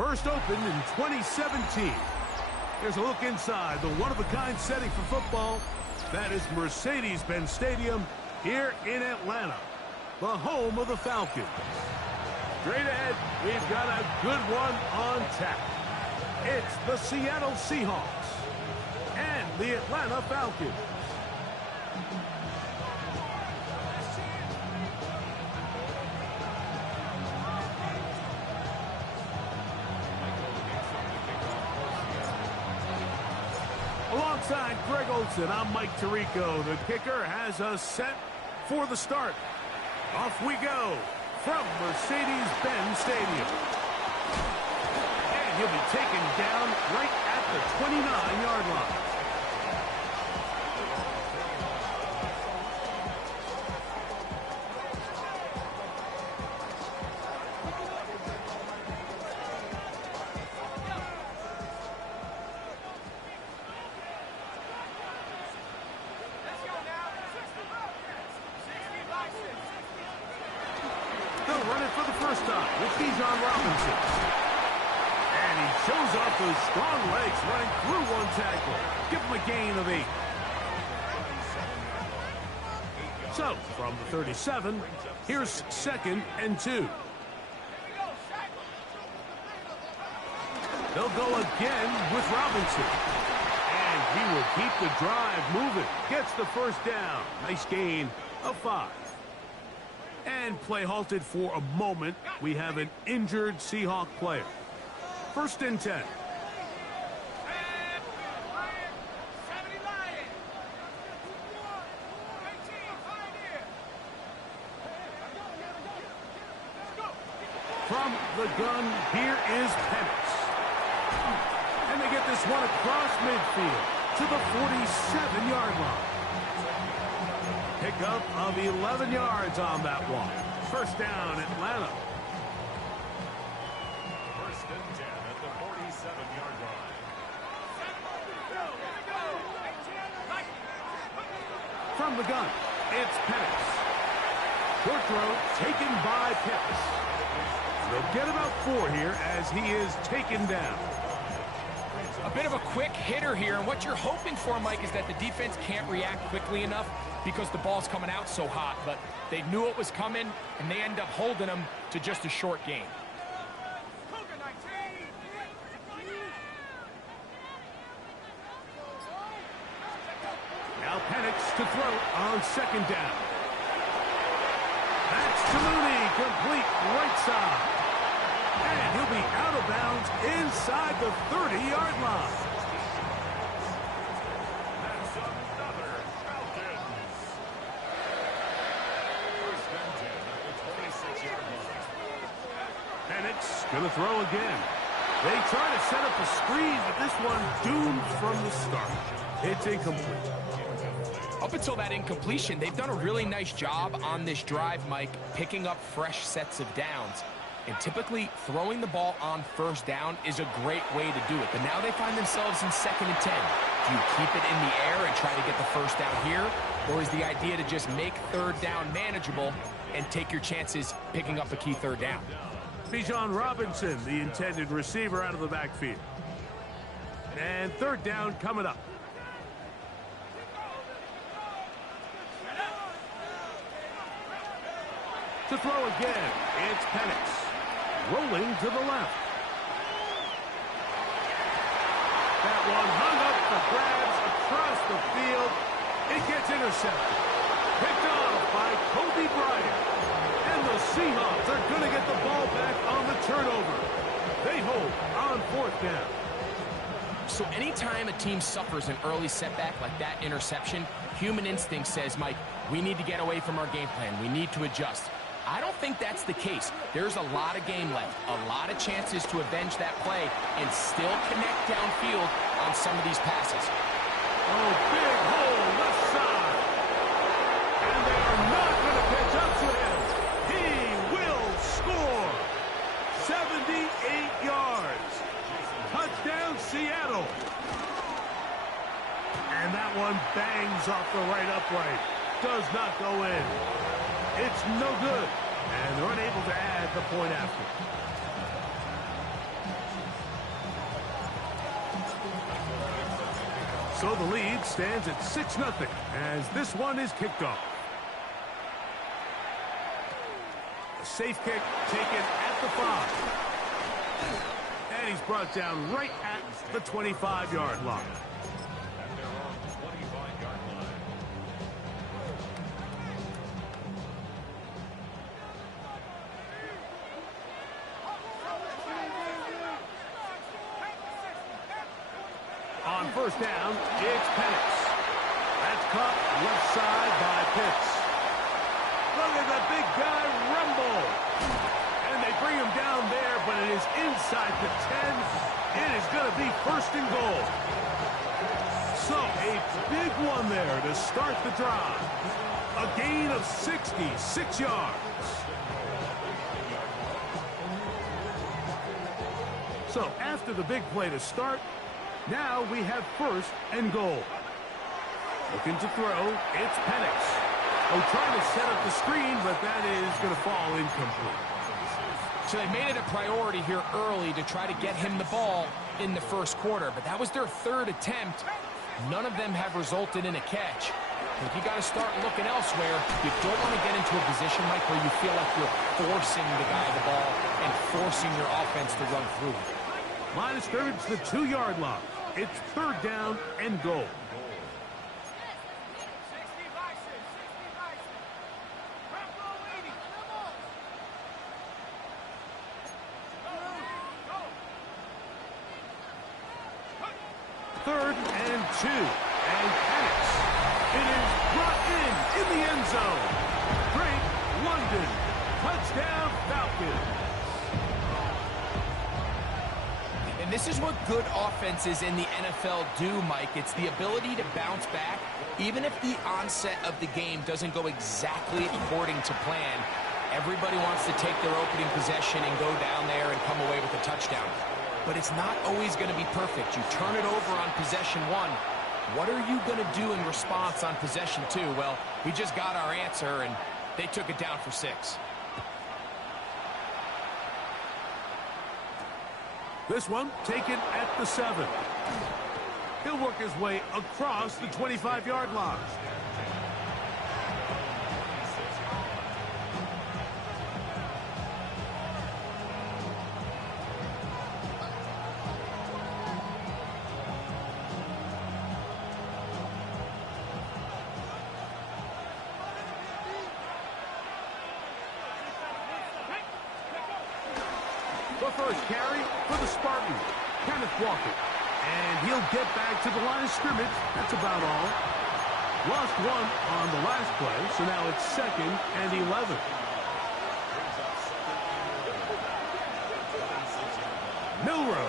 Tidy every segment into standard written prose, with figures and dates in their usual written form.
First opened in 2017. Here's a look inside the one-of-a-kind setting for football. That is Mercedes-Benz Stadium here in Atlanta, the home of the Falcons. Straight ahead, we've got a good one on tap. It's the Seattle Seahawks and the Atlanta Falcons. Alongside Greg Olson, I'm Mike Tirico. The kicker has us set for the start. Off we go from Mercedes-Benz Stadium. And he'll be taken down right at the 29-yard line. Those strong legs running through one tackle. Give him a gain of 8. So, from the 37, here's 2nd and 2. They'll go again with Robinson. And he will keep the drive moving. Gets the first down. Nice gain of 5. And play halted for a moment. We have an injured Seahawk player. 1st and 10. From the gun, here is Penix. And they get this one across midfield to the 47-yard line. Pickup of 11 yards on that one. 1st down, Atlanta. 1st and 10 at the 47-yard line. From the gun, it's Penix. Short throw taken by Penix. They'll get about 4 here as he is taken down. A bit of a quick hitter here, and what you're hoping for, Mike, is that the defense can't react quickly enough because the ball's coming out so hot. But they knew it was coming, and they end up holding them to just a short gain. Now Penix to throw on 2nd down. That's to Mooney, complete right side. And he'll be out of bounds inside the 30-yard line. That's another Falcons. 1st and 10 at the 26-yard line. Penix going to throw again. They try to set up a screen, but this one doomed from the start. It's incomplete. Up until that incompletion, they've done a really nice job on this drive, Mike, picking up fresh sets of downs. And typically, throwing the ball on 1st down is a great way to do it. But now they find themselves in 2nd and 10. Do you keep it in the air and try to get the 1st down here? Or is the idea to just make 3rd down manageable and take your chances picking up a key 3rd down? Bijan Robinson, the intended receiver, out of the backfield. And 3rd down coming up. To throw again, it's Penix. Rolling to the left. That one hung up for grabs across the field. It gets intercepted. Picked off by Kobe Bryant. And the Seahawks are going to get the ball back on the turnover. They hold on 4th down. So anytime a team suffers an early setback like that interception, human instinct says, Mike, we need to get away from our game plan. We need to adjust. I don't think that's the case. There's a lot of game left, a lot of chances to avenge that play and still connect downfield on some of these passes. Oh, big hole left side. And they are not going to catch up to him. He will score. 78 yards. Touchdown, Seattle. And that one bangs off the right upright. Does not go in. It's no good. And they're unable to add the point after. So the lead stands at 6-0 as this one is kicked off. A safe kick taken at the 5. And he's brought down right at the 25-yard line. At their own 25-yard line. On first down, it's Penix. That's caught left side by Pitts. Look at the big guy rumble. And they bring him down there, but it is inside the 10. It is going to be first and goal. So a big one there to start the drive. A gain of 66 yards. So after the big play to start, now we have first and goal. Looking to throw, it's Penix. Oh, trying to set up the screen, but that is going to fall incomplete. So they made it a priority here early to try to get him the ball in the first quarter, but that was their third attempt. None of them have resulted in a catch. But you got to start looking elsewhere. You don't want to get into a position, Mike, where you feel like you're forcing the guy the ball and forcing your offense to run through it. Line of scrimmage, the 2-yard line. It's third down and goal. Third and 2. And Penix. It is brought in the end zone. Drake London. Touchdown Falcons. And this is what good offenses in the NFL do, Mike. It's the ability to bounce back, even if the onset of the game doesn't go exactly according to plan. Everybody wants to take their opening possession and go down there and come away with a touchdown. But it's not always going to be perfect. You turn it over on possession 1. What are you going to do in response on possession 2? Well, we just got our answer, and they took it down for 6. This one taken at the 7. He'll work his way across the 25-yard line. The first carry for the Spartan, Kenneth Walker. And he'll get back to the line of scrimmage. That's about all. Lost one on the last play, so now it's 2nd and 11. Milrow.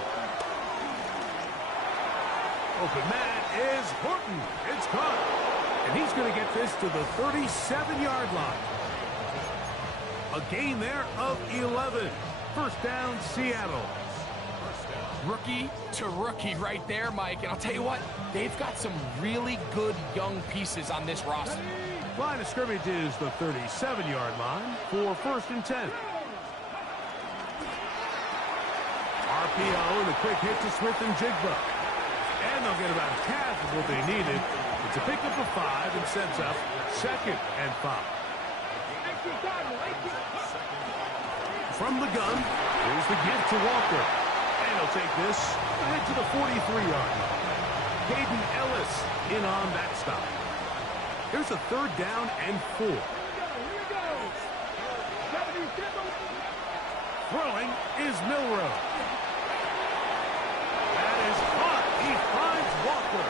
Open man is Horton. It's caught. And he's going to get this to the 37-yard line. A gain there of 11. First down, Seattle. Rookie to rookie right there, Mike. And I'll tell you what, they've got some really good young pieces on this roster. Line of scrimmage is the 37-yard line for first and 10. RPO and a quick hit to Smith and Jigba. And they'll get about half of what they needed. It's a pickup of 5 and sets up 2nd and 5. From the gun, here's the give to Walker. And he'll take this ahead to the 43-yard line. Caden Ellis in on that stop. Here's a third down and 4. Throwing is Milrow. That is caught. He finds Walker.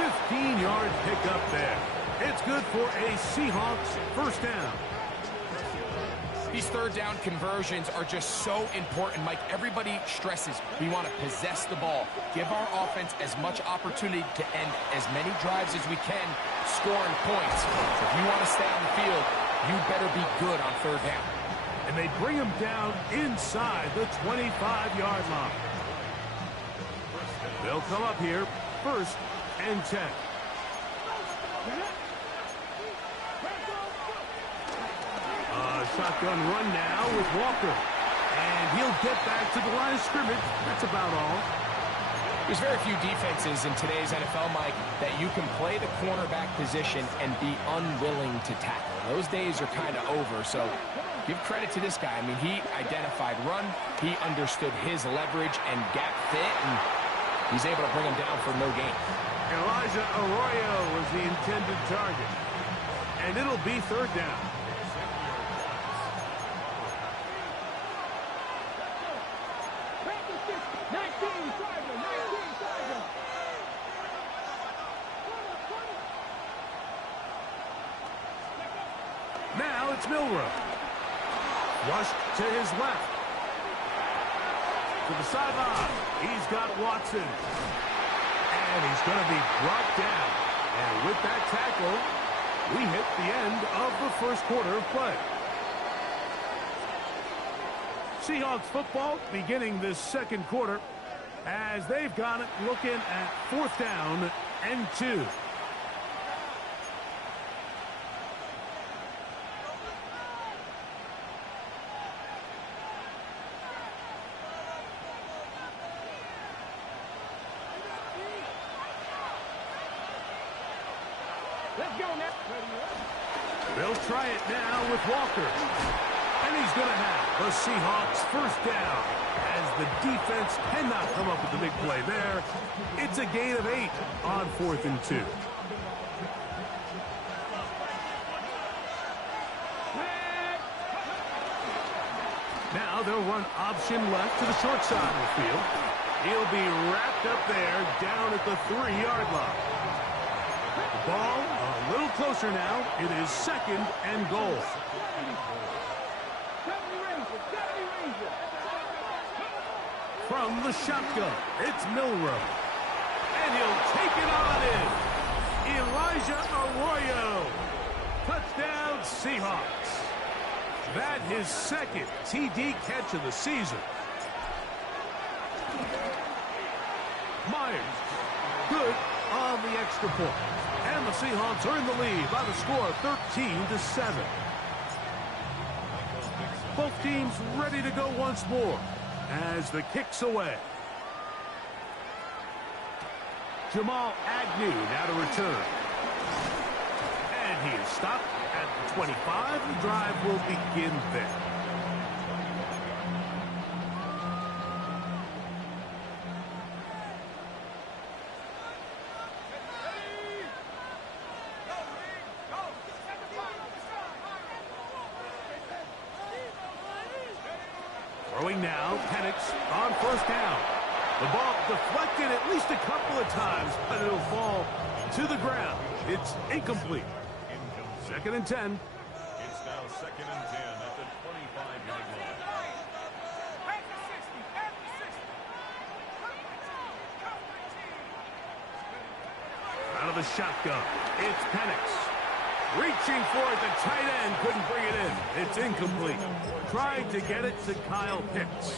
15-yard pickup there. It's good for a Seahawks first down. These third down conversions are just so important, Mike. Everybody stresses we want to possess the ball, give our offense as much opportunity to end as many drives as we can, scoring points. So if you want to stay on the field, you better be good on third down. And they bring him down inside the 25-yard line. They'll come up here, first and 10. Shotgun run now with Walker. And he'll get back to the line of scrimmage. That's about all. There's very few defenses in today's NFL, Mike, that you can play the cornerback position and be unwilling to tackle. Those days are kind of over, so give credit to this guy. I mean, he identified run, he understood his leverage and gap fit, and he's able to bring him down for no gain. Elijah Arroyo was the intended target, and it'll be third down. Now it's Milrow. Rushed to his left. To the sideline. He's got Watson. And he's going to be brought down. And with that tackle, we hit the end of the first quarter of play. Seahawks football beginning this second quarter as they've got it looking at 4th down and 2. Let's go now. They'll try it now with Walker. And he's going to have the Seahawks first down as the defense cannot come up with the big play there. It's a gain of 8 on 4th and 2. Now they'll run option left to the short side of the field. He'll be wrapped up there down at the 3-yard line. The ball a little closer now. It is 2nd and goal. From the shotgun, it's Milrow. And he'll take it on in. Elijah Arroyo. Touchdown, Seahawks. That his 2nd TD catch of the season. Myers, good on the extra point. And the Seahawks are in the lead by the score of 13-7. Both teams ready to go once more as the kick's away. Jamal Agnew now to return. And he is stopped at the 25. The drive will begin there. Throwing now, Penix on first down. The ball deflected at least a couple of times, but it'll fall to the ground. It's incomplete. 2nd and 10. It's now 2nd and 10 at the 25-yard line. Out of the shotgun, it's Penix. Reaching for it, the tight end couldn't bring it in. It's incomplete. Trying to get it to Kyle Pitts.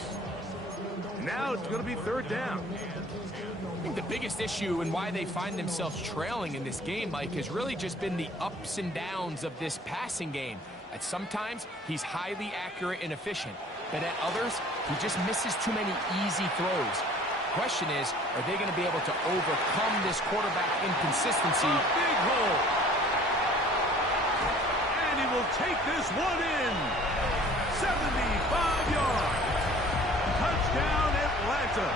Now it's going to be 3rd down. I think the biggest issue and why they find themselves trailing in this game, Mike, has really just been the ups and downs of this passing game. At sometimes, he's highly accurate and efficient, but at others, he just misses too many easy throws. Question is, are they going to be able to overcome this quarterback inconsistency? A big hole. And he will take this one in. 75 yards. Touchdown, Atlanta.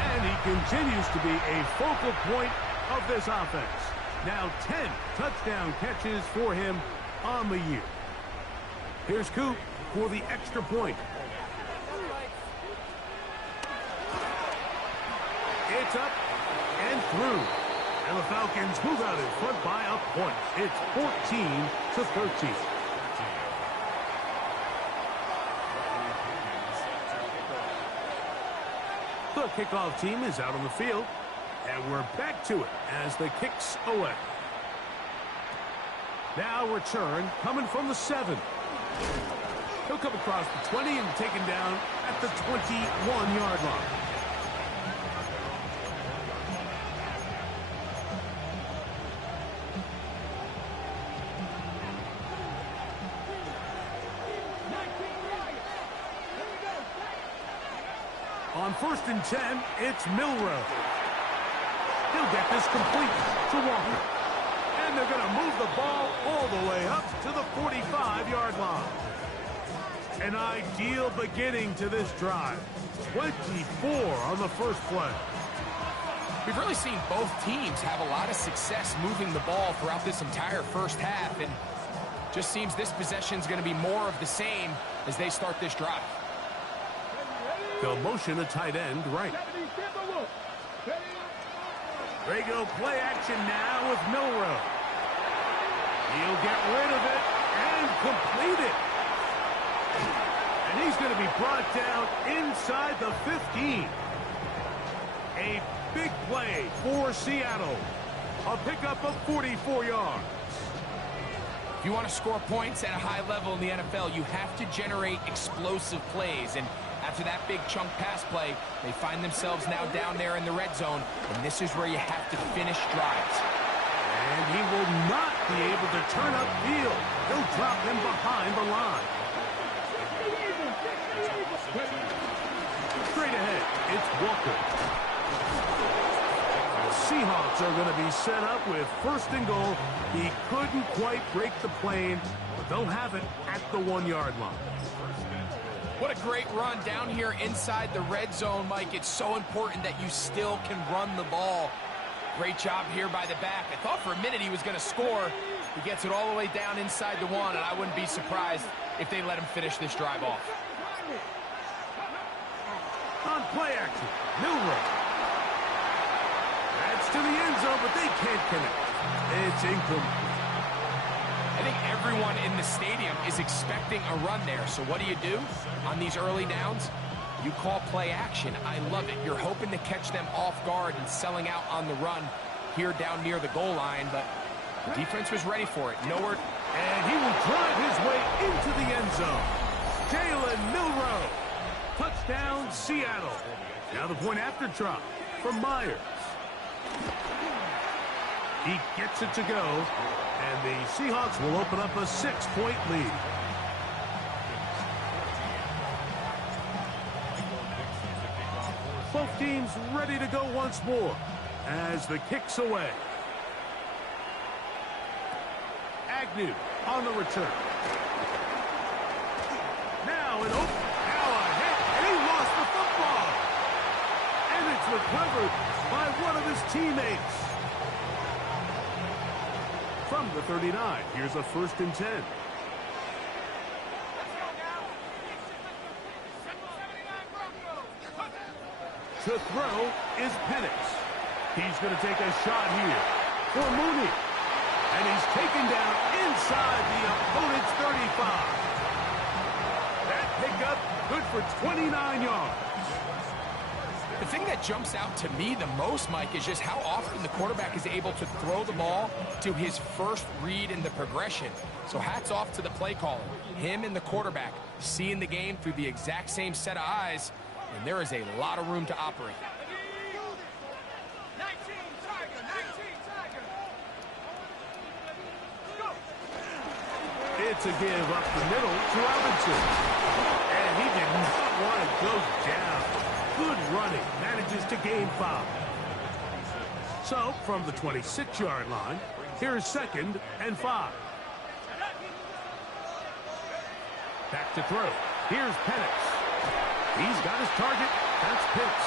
And he continues to be a focal point of this offense. Now 10 touchdown catches for him on the year. Here's Coop for the extra point. It's up and through. And the Falcons move out in front by a point. It's 14-13. The kickoff team is out on the field. And we're back to it as the kick's away. Now return coming from the 7. He'll come across the 20 and taken down at the 21-yard line. On 1st and 10, it's Milrow. He'll get this complete to Walker. And they're going to move the ball all the way up to the 45-yard line. An ideal beginning to this drive. 24 on the first play. We've really seen both teams have a lot of success moving the ball throughout this entire first half, and just seems this possession is going to be more of the same as they start this drive. They'll motion a tight end right. They go play action now with Milrow. He'll get rid of it and complete it. And he's going to be brought down inside the 15. A big play for Seattle. A pickup of 44 yards. If you want to score points at a high level in the NFL, you have to generate explosive plays. And after that big chunk pass play, they find themselves now down there in the red zone. And this is where you have to finish drives. And he will not be able to turn upfield. He'll drop him behind the line. Straight ahead, it's Walker. The Seahawks are going to be set up with 1st and goal. He couldn't quite break the plane, but they'll have it at the 1-yard line. What a great run down here inside the red zone, Mike. It's so important that you still can run the ball. Great job here by the back. I thought for a minute he was going to score. He gets it all the way down inside the 1, and I wouldn't be surprised if they let him finish this drive off. On play action, Milrow. That's to the end zone, but they can't connect. It's incomplete. I think everyone in the stadium is expecting a run there. So what do? On these early downs? You call play action. I love it. You're hoping to catch them off guard and selling out on the run here down near the goal line, but the defense was ready for it. Nowhere. And he will drive his way into the end zone. Jalen Milrow. Touchdown, Seattle. Now the point after drop from Myers. He gets it to go, and the Seahawks will open up a 6-point lead. Both teams ready to go once more as the kick's away. Agnew on the return. Now an open. It's recovered by one of his teammates. From the 39, here's a 1st and 10. To throw is Penix. He's going to take a shot here for Mooney. And he's taken down inside the opponent's 35. That pickup good for 29 yards. The thing that jumps out to me the most, Mike, is just how often the quarterback is able to throw the ball to his first read in the progression. So hats off to the play caller. Him and the quarterback seeing the game through the exact same set of eyes, and there is a lot of room to operate. It's a give up the middle to Robinson. And he did not want to go down. Good running, manages to gain 5. So, from the 26-yard line, here's 2nd and 5. Back to throw. Here's Penix. He's got his target. That's Pitts.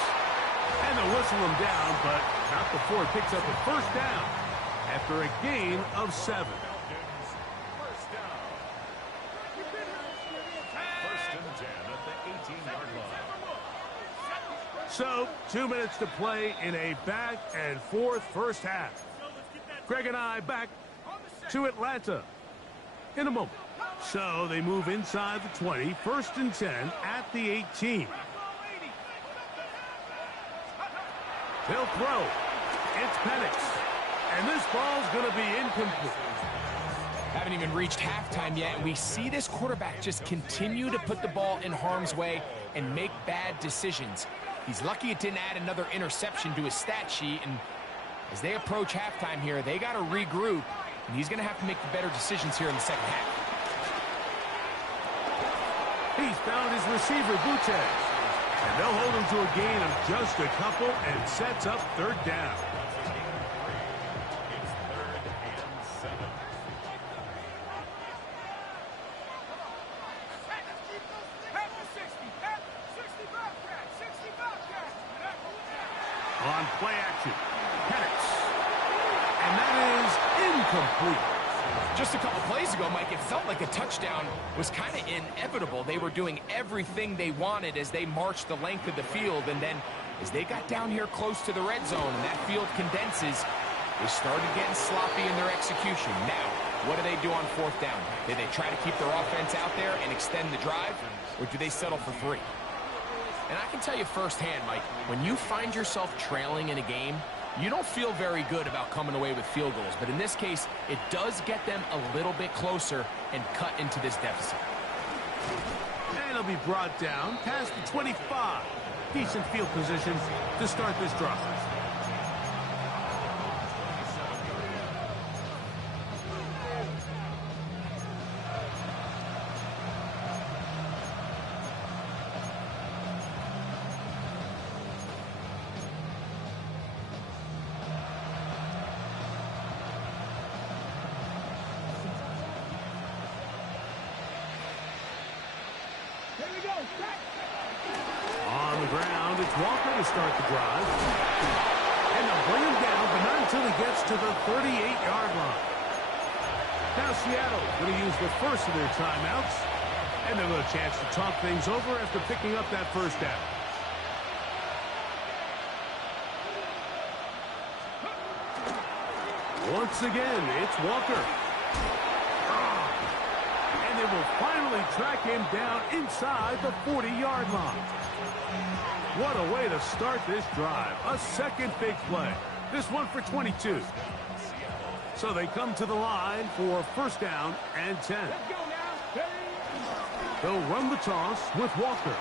And they'll whistle him down, but not before it picks up a 1st down after a gain of 7. So, 2 minutes to play in a back-and-forth first half. Greg and I back to Atlanta in a moment. So, they move inside the 20, 1st and 10 at the 18. They'll throw. It's Penix. And this ball's going to be incomplete. Haven't even reached halftime yet, and we see this quarterback just continue to put the ball in harm's way and make bad decisions. He's lucky it didn't add another interception to his stat sheet, and as they approach halftime here, they got to regroup, and he's going to have to make the better decisions here in the second half. He's found his receiver, Butte. And they'll hold him to a gain of just a couple and sets up third down. It's 3rd and 7. On play action, Penix. And that is incomplete. Just a couple plays ago, Mike, it felt like a touchdown was kind of inevitable. They were doing everything they wanted as they marched the length of the field, and then as they got down here close to the red zone and that field condenses, they started getting sloppy in their execution. Now, what do they do on 4th down? Do they try to keep their offense out there and extend the drive, or do they settle for 3? And I can tell you firsthand, Mike, when you find yourself trailing in a game, you don't feel very good about coming away with field goals. But in this case, it does get them a little bit closer and cut into this deficit. And it'll be brought down past the 25. Decent field position to start this drive. On the ground, it's Walker to start the drive. And they'll bring him down, but not until he gets to the 38-yard line. Now Seattle going to use the first of their timeouts. And they'll have a chance to talk things over after picking up that first down. Once again, it's Walker. And they will finally track him down inside the 40-yard line. What a way to start this drive. A second big play. This one for 22. So they come to the line for 1st down and 10. They'll run the toss with Walker.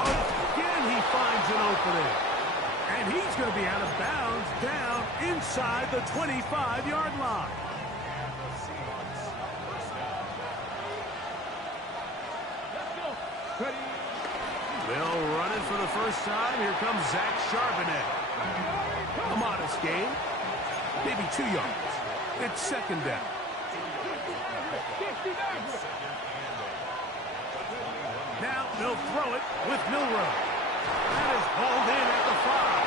Again, he finds an opening. And he's going to be out of bounds down inside the 25-yard line. They'll run it for the first time. Here comes Zach Charbonnet. A modest gain. Maybe 2 yards. It's 2nd down. Now they'll throw it with Milroe. That is hauled in at the 5.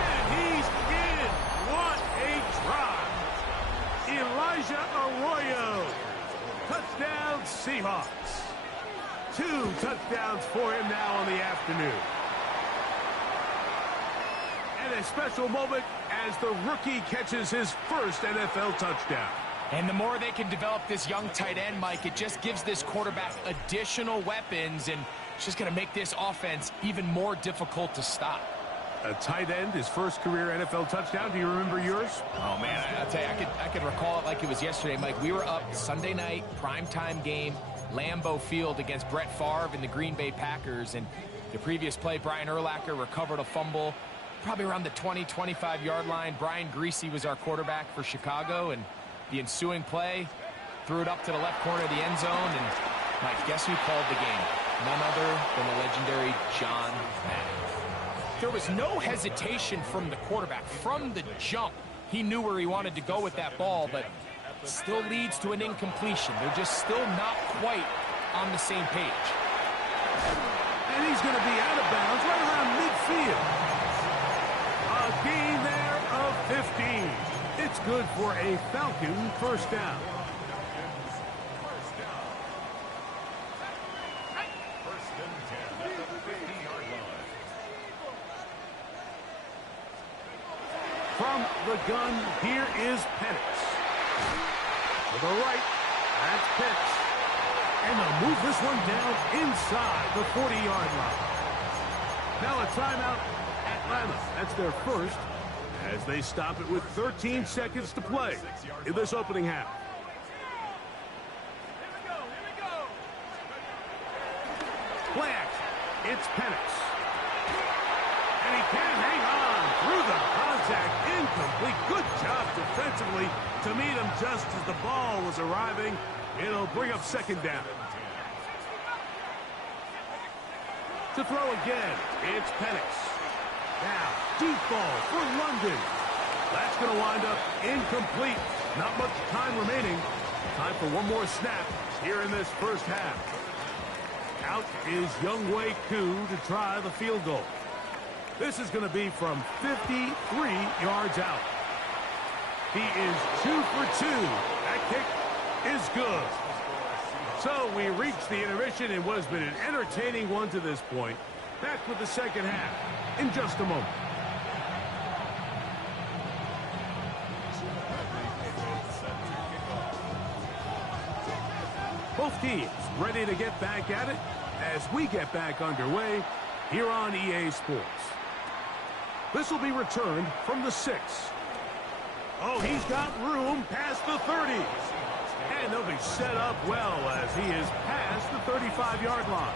And he's in. What a drive. Elijah Arroyo. Touchdown Seahawks. 2 touchdowns for him now on the afternoon. And a special moment as the rookie catches his first NFL touchdown. And the more they can develop this young tight end, Mike, it just gives this quarterback additional weapons, and it's just going to make this offense even more difficult to stop. A tight end, his first career NFL touchdown. Do you remember yours? Oh, man, I'll tell you, I could recall it like it was yesterday, Mike. We were up Sunday night, primetime game, Lambeau Field against Brett Favre and the Green Bay Packers. And the previous play, Brian Urlacher recovered a fumble probably around the 20, 25-yard line. Brian Greasy was our quarterback for Chicago, and the ensuing play threw it up to the left corner of the end zone. And, Mike, guess who called the game? None other than the legendary John Madden. There was no hesitation from the quarterback. From the jump, he knew where he wanted to go with that ball, but still leads to an incompletion. They're just still not quite on the same page. And he's going to be out of bounds right around midfield. A gain there of 15. It's good for a Falcon first down. From the gun, here is Penix. To the right, that's Pitts. And they'll move this one down inside the 40-yard line. Now a timeout, Atlanta. That's their first, as they stop it with 13 seconds to play in this opening half. Play action. It's Penix. And he can't hang on through the contact. Incomplete. Good job defensively to meet him just as the ball was arriving. It'll bring up 2nd down. To throw again, it's Penix. Now, deep ball for London. That's going to wind up incomplete. Not much time remaining. Time for one more snap here in this first half. Out is Younghoe Koo to try the field goal. This is going to be from 53 yards out. He is 2 for 2. That kick is good. So we reach the intermission in what has been an entertaining one to this point. Back with the second half in just a moment. Both teams ready to get back at it as we get back underway here on EA Sports. This will be returned from the 6. Oh, he's got room past the 30. And they'll be set up well as he is past the 35-yard line.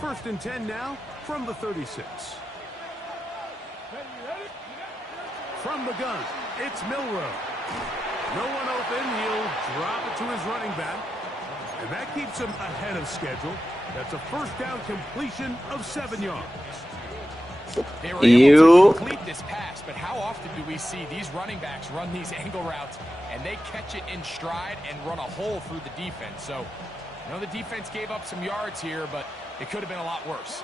First and 10 now from the 36. From the gun, it's Milroe. No one open. He'll drop it to his running back. And that keeps him ahead of schedule. That's a first down completion of 7 yards. They were able to complete this pass, but how often do we see these running backs run these angle routes and they catch it in stride and run a hole through the defense? So, I know the defense gave up some yards here, but it could have been a lot worse.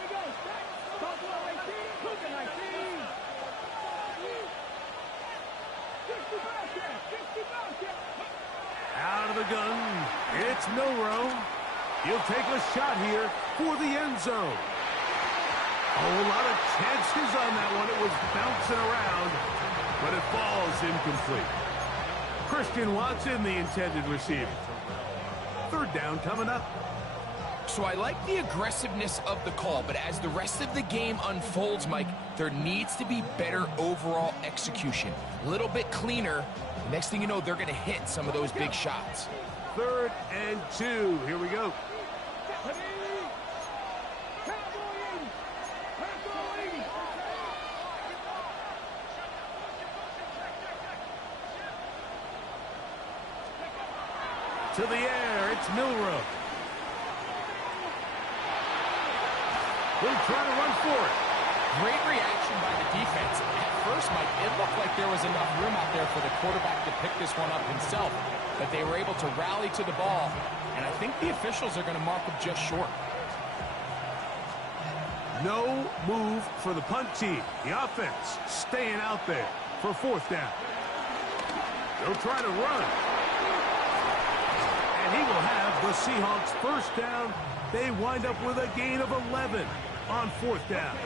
Out of the gun, it's Milroe. He'll take a shot here for the end zone. A whole lot of chances on that one. It was bouncing around, but it falls incomplete. Christian Watson, the intended receiver. Third down coming up. So I like the aggressiveness of the call, but as the rest of the game unfolds, Mike, there needs to be better overall execution. A little bit cleaner. Next thing you know, they're going to hit some of those big shots. 3rd and 2. Here we go. To the air, it's Milroe. He'll try to run for it. Great reaction by the defense. At first, Mike, it looked like there was enough room out there for the quarterback to pick this one up himself, but they were able to rally to the ball, and I think the officials are going to mark him just short. No move for the punt team. The offense staying out there for 4th down. They'll try to run. And he will have the Seahawks first down. They wind up with a gain of 11 on 4th down.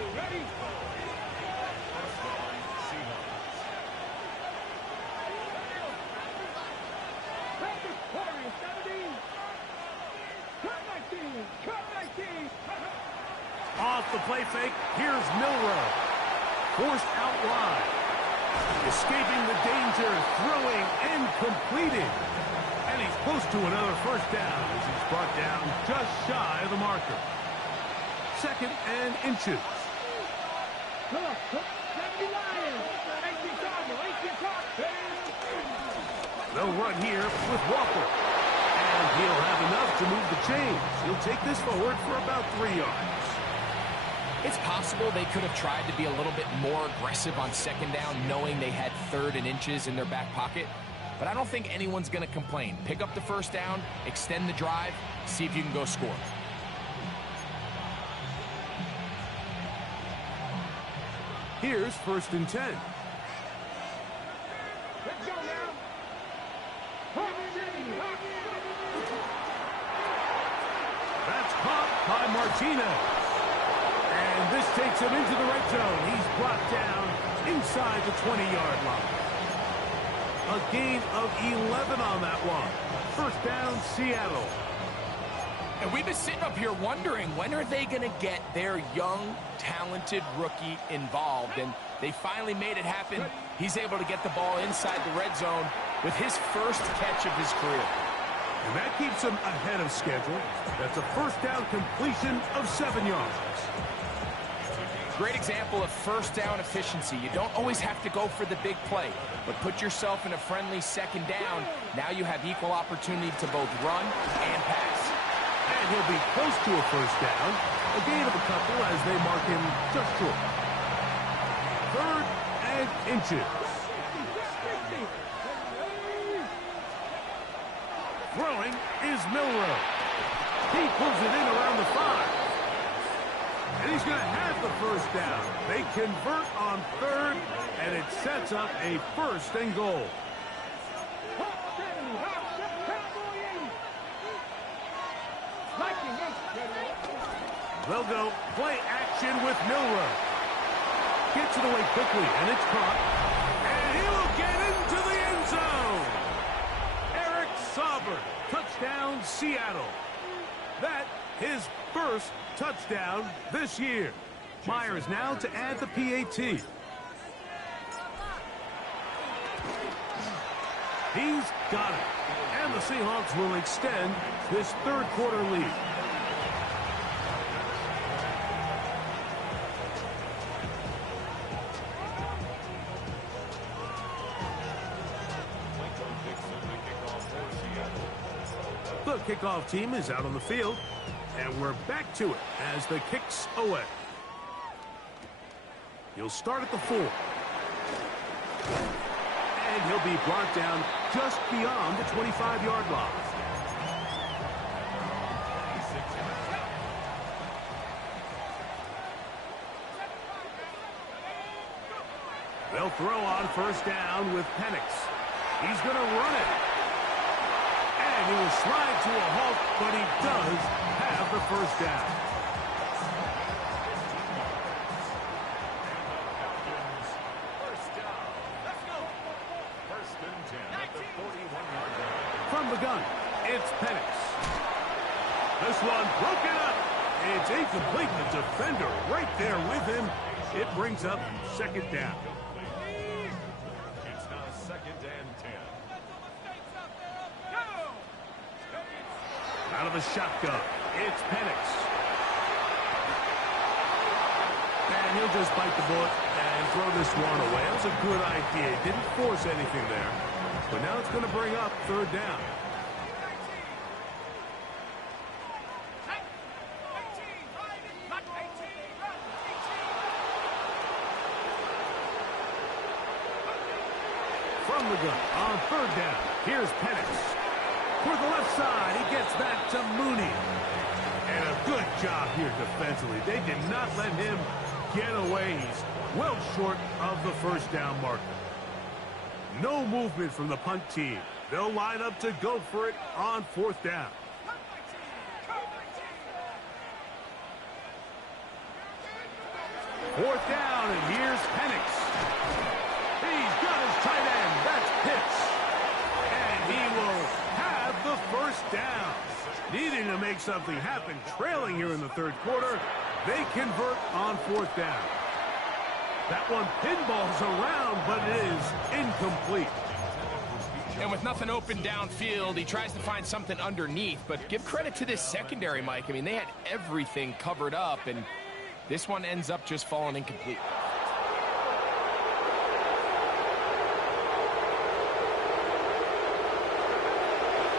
Off the play fake, here's Milroe. Forced out wide. Escaping the danger, throwing and completing. And he's close to another first down as he's brought down just shy of the marker. 2nd and inches. They'll run here with Walker. And he'll have enough to move the chains. He'll take this forward for about 3 yards. It's possible they could have tried to be a little bit more aggressive on 2nd down, knowing they had 3rd and inches in their back pocket. But I don't think anyone's going to complain. Pick up the first down, extend the drive, see if you can go score. Here's 1st and 10. Let's go now. That's caught by Martinez. And this takes him into the red zone. He's brought down inside the 20-yard line. A gain of 11 on that one. First down, Seattle. And we've been sitting up here wondering, when are they going to get their young, talented rookie involved? And they finally made it happen. He's able to get the ball inside the red zone with his first catch of his career. And that keeps him ahead of schedule. That's a first down completion of 7 yards. Great example of first down efficiency. You don't always have to go for the big play, but put yourself in a friendly second down. Now you have equal opportunity to both run and pass. And he'll be close to a first down. A gain of a couple as they mark him just short. 3rd and inches. Throwing is Milroe. He pulls it in around the 5. And he's going to have the first down. They convert on 3rd, and it sets up a 1st and goal. They'll go play action with Milroe. Gets it away quickly, and it's caught. And he will get into the end zone. Eric Sauber, touchdown Seattle. That his 1st touchdown this year. Myers now to add the PAT. He's got it. And the Seahawks will extend this 3rd quarter lead. The kickoff team is out on the field, and we're back to it as the kick's away. He'll start at the 4. And he'll be brought down just beyond the 25-yard line. They'll throw on first down with Penix. He's going to run it. And he will slide to a halt, but he does have the first down. From the gun, it's Penix. This one broken up. It's incomplete. The defender right there with him. It brings up 2nd down. It's now 2nd and 10. Out of a shotgun, it's Penix. And he'll just bite the bullet and throw this one away. That was a good idea. He didn't force anything there. But now it's going to bring up 3rd down. From the gun on 3rd down, here's Penix. Toward the left side, he gets that to Mooney. And a good job here defensively. They did not let him get away. He's well short of the first down marker. No movement from the punt team. They'll line up to go for it on 4th down. Fourth down, and here's Penix. He's got his tight end. That's Pitts. And he will have the first down. Needing to make something happen, trailing here in the 3rd quarter. They convert on 4th down. That one pinballs around, but it is incomplete. And with nothing open downfield, he tries to find something underneath. But give credit to this secondary, Mike. I mean, they had everything covered up, and this one ends up just falling incomplete.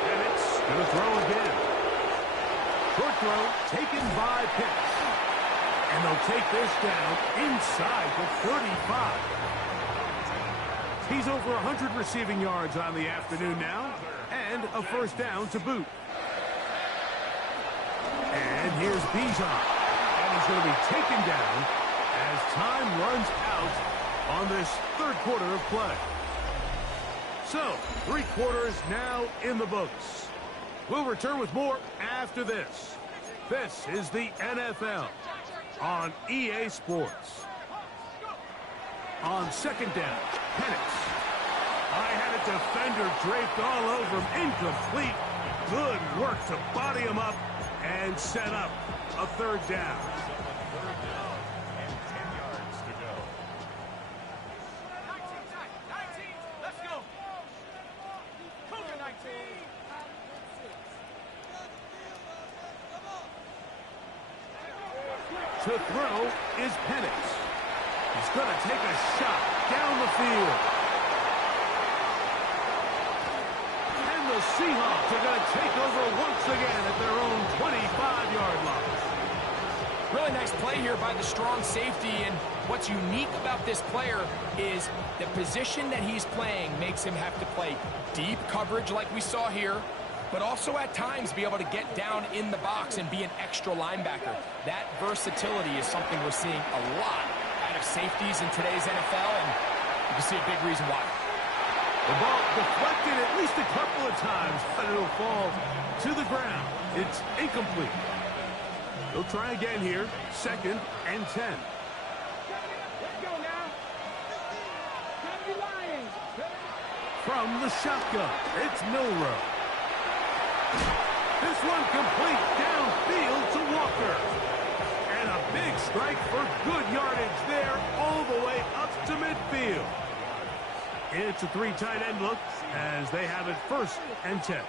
And it's going to throw again. Short throw taken by Pitts. And they'll take this down inside the 35. He's over 100 receiving yards on the afternoon now, and a first down to boot. And here's Bijan. And he's going to be taken down as time runs out on this 3rd quarter of play. So, 3 quarters now in the books. We'll return with more after this. This is the NFL on EA Sports. On 2nd down, Penix. I had a defender draped all over him. Incomplete. Good work to body him up and set up a 3rd down. To throw is Penix. He's going to take a shot down the field. And the Seahawks are going to take over once again at their own 25-yard line. Really nice play here by the strong safety, and what's unique about this player is the position that he's playing makes him have to play deep coverage like we saw here, but also at times be able to get down in the box and be an extra linebacker. That versatility is something we're seeing a lot out of safeties in today's NFL, and you can see a big reason why. The ball deflected at least a couple of times, but it'll fall to the ground. It's incomplete. They'll try again here, 2nd and 10. Let's go now. From the shotgun, it's Milroe. This one complete downfield to Walker. And a big strike for good yardage there all the way up to midfield. It's a 3 tight end look as they have it 1st and 10.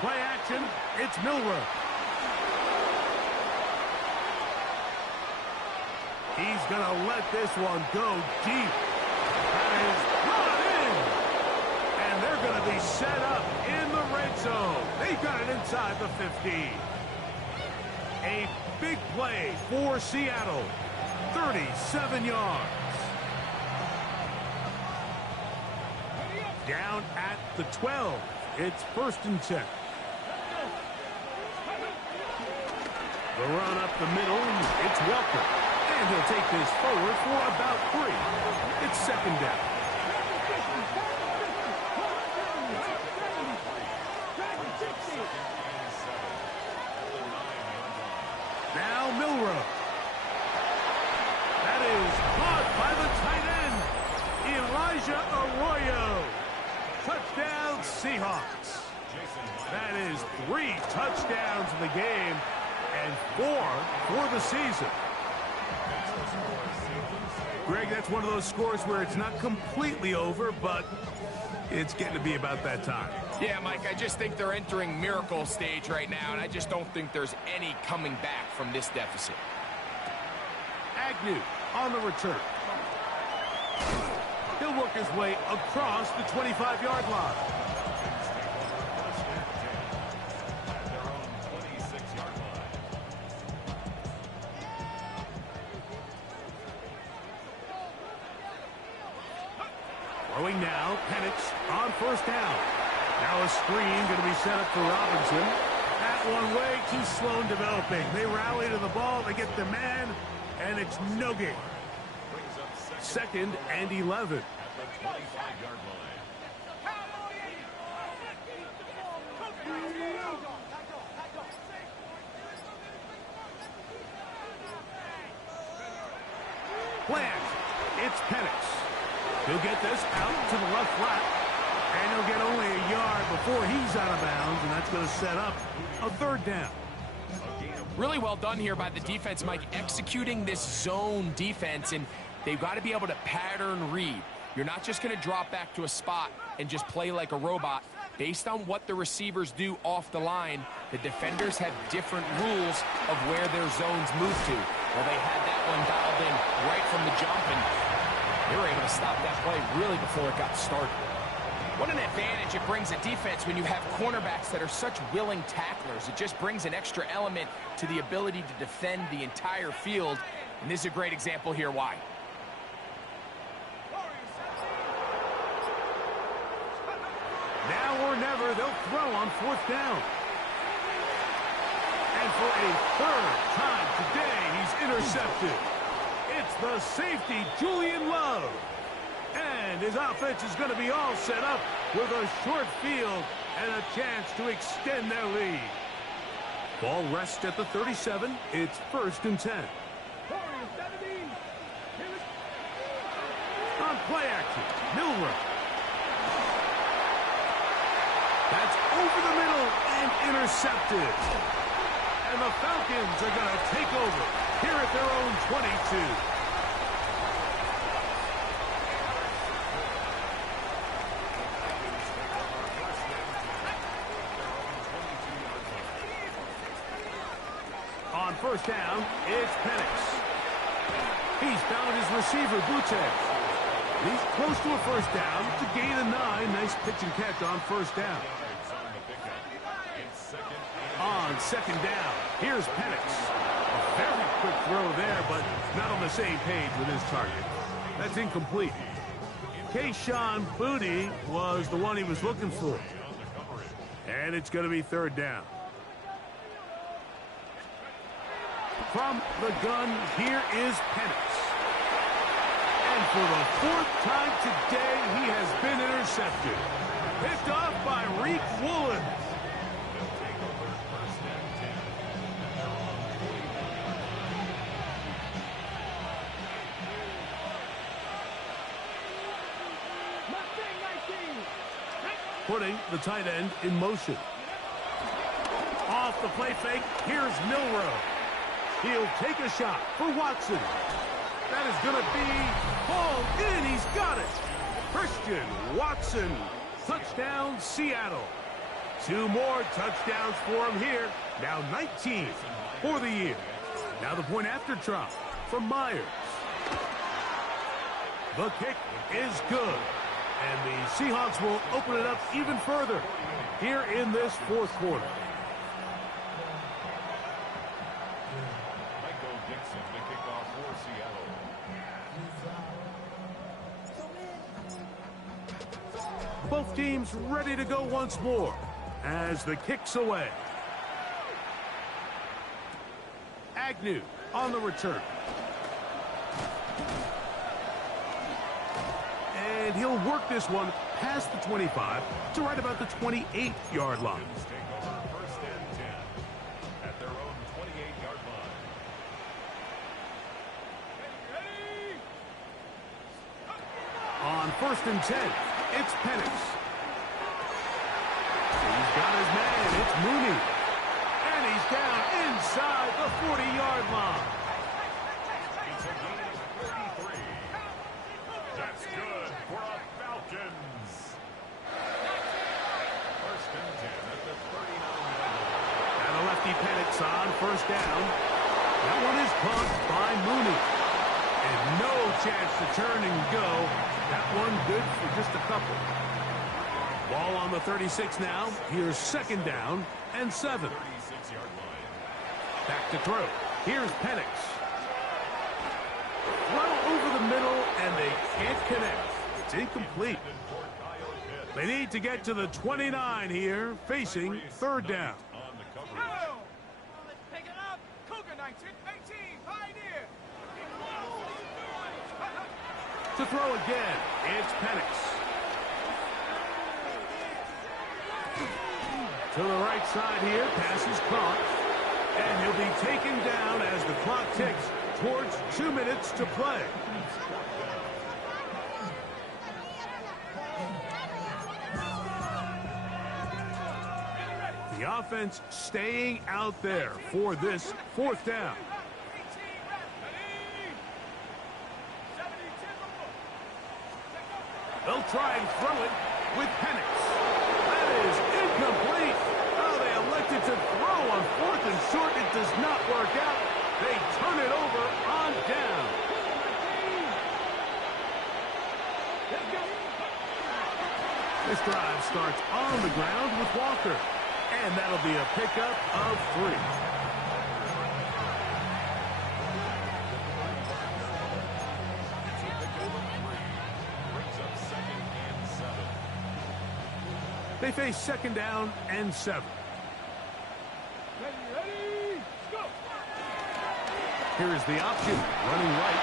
Play action, it's Milroe. He's going to let this one go deep. That is brought in. And they're going to be set up in the red zone. They've got it inside the 15. A big play for Seattle. 37 yards. Down at the 12. It's 1st and 10. The run up the middle. It's Walker. And he'll take this forward for about 3. It's 2nd down. Now Milroe. That is caught by the tight end, Elijah Arroyo. Touchdown, Seahawks. That is 3 touchdowns in the game and 4 for the season. Greg, that's one of those scores where it's not completely over, but it's getting to be about that time. Yeah, Mike, I just think they're entering miracle stage right now, and I just don't think there's any coming back from this deficit. Agnew on the return. He'll work his way across the 25-yard line. Throwing now, Penix on 1st down. Now a screen going to be set up for Robinson. That one way too slow in developing. They rally to the ball, they get the man, and it's no gain. 2nd and 11. Plant. It's Penix. He'll get this out to the left flat, and he'll get only a yard before he's out of bounds, and that's going to set up a 3rd down. Really well done here by the defense, Mike, executing this zone defense, and they've got to be able to pattern read. You're not just going to drop back to a spot and just play like a robot. Based on what the receivers do off the line, the defenders have different rules of where their zones move to. Well, they had that one dialed in right from the jump, and they were able to stop that play really before it got started. What an advantage it brings a defense when you have cornerbacks that are such willing tacklers. It just brings an extra element to the ability to defend the entire field. And this is a great example here why. Now or never, they'll throw on 4th down. And for a 3rd time today, he's intercepted. It's the safety, Julian Love. And his offense is going to be all set up with a short field and a chance to extend their lead. Ball rests at the 37. It's 1st and 10. On play action, Milroe. That's over the middle and intercepted. And the Falcons are going to take over here at their own 22. On first down, it's Penix. He's found his receiver, Butte. He's close to a first down. It's a gain of 9. Nice pitch and catch on first down. On second down, here's Penix. A very quick throw there, but not on the same page with his target. That's incomplete. Kayshon Boutte was the one he was looking for. And it's going to be third down. From the gun, here is Penix. And for the 4th time today, he has been intercepted. Picked off by Reek Woolen. Putting the tight end in motion. Off the play fake, here's Milroe. He'll take a shot for Watson. That is going to be hauled in. He's got it. Christian Watson. Touchdown, Seattle. 2 more touchdowns for him here. Now 19 for the year. Now the point after try from Myers. The kick is good. And the Seahawks will open it up even further here in this 4th quarter. Both teams ready to go once more as the kick's away. Agnew on the return. And he'll work this one past the 25 to right about the 28-yard line. First and 10 at their own 28-yard line. On first and 10, it's Penix. He's got his man. It's Mooney. And he's down inside the 40-yard line. It's a gain of 33. That's good for a Falcons. First and 10 at the 39-yard line. And a lefty Penix on first down. That one is caught by Mooney. And no chance to turn and go. That one good for just a couple. Ball on the 36 now. Here's second down and 7. 36-yard line. Back to throw. Here's Penix. Well over the middle, and they can't connect. It's incomplete. They need to get to the 29 here, facing third down. On the coverage. Let's pick it up. Cougar 1918, Pioneer. To throw again, it's Penix. To the right side here, pass is caught. And he'll be taken down as the clock ticks towards 2 minutes to play. The offense staying out there for this 4th down. They'll try and throw it with Penix. That is incomplete. Oh, they elected to throw on 4th and short. It does not work out. They turn it over on down. This drive starts on the ground with Walker. And that'll be a pickup of 3. They face second down and 7. Ready, go! Here is the option, running right.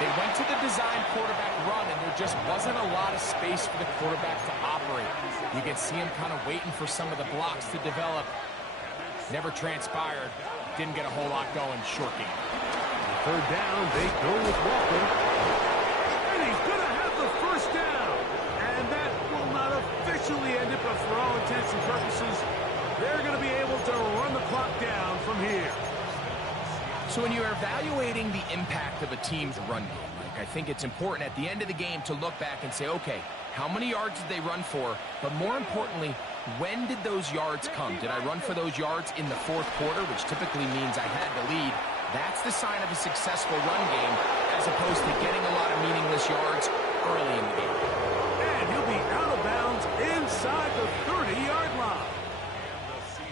They went to the design quarterback run, and there just wasn't a lot of space for the quarterback to operate. You can see him kind of waiting for some of the blocks to develop. Never transpired. Didn't get a whole lot going. Short game. Third down, they go with Walker. And he's going to have the first down. And that will not officially end it, but for all intents and purposes, they're going to be able to run the clock down from here. So when you're evaluating the impact of a team's run game, Mike, I think it's important at the end of the game to look back and say, okay, how many yards did they run for, but more importantly, when did those yards come? Did I run for those yards in the fourth quarter, which typically means I had the lead? That's the sign of a successful run game, as opposed to getting a lot of meaningless yards early in the game. And he'll be out of bounds inside the 30-yard line.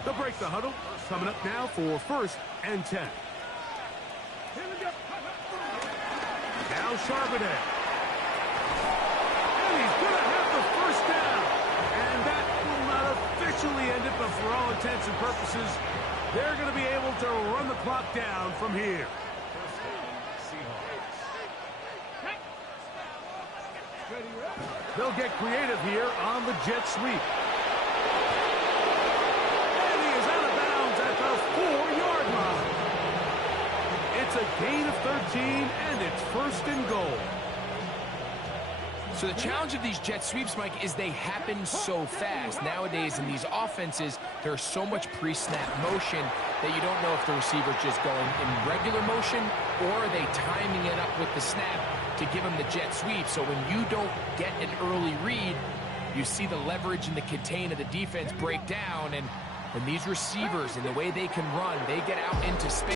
They'll break the huddle. Coming up now for 1st and 10. Now Charbonnet. And he's going to have the first down. And that will not officially end it, but for all intents and purposes, they're going to be able to run the clock down from here. They'll get creative here on the jet sweep. And he is out of bounds at the 4-yard line. It's a gain of 13, and it's 1st and goal. So the challenge of these jet sweeps, Mike, is they happen so fast. Nowadays in these offenses, there's so much pre-snap motion that you don't know if the receiver's just going in regular motion or are they timing it up with the snap to give him the jet sweep. So when you don't get an early read, you see the leverage and the contain of the defense break down. And when these receivers and the way they can run, they get out into space.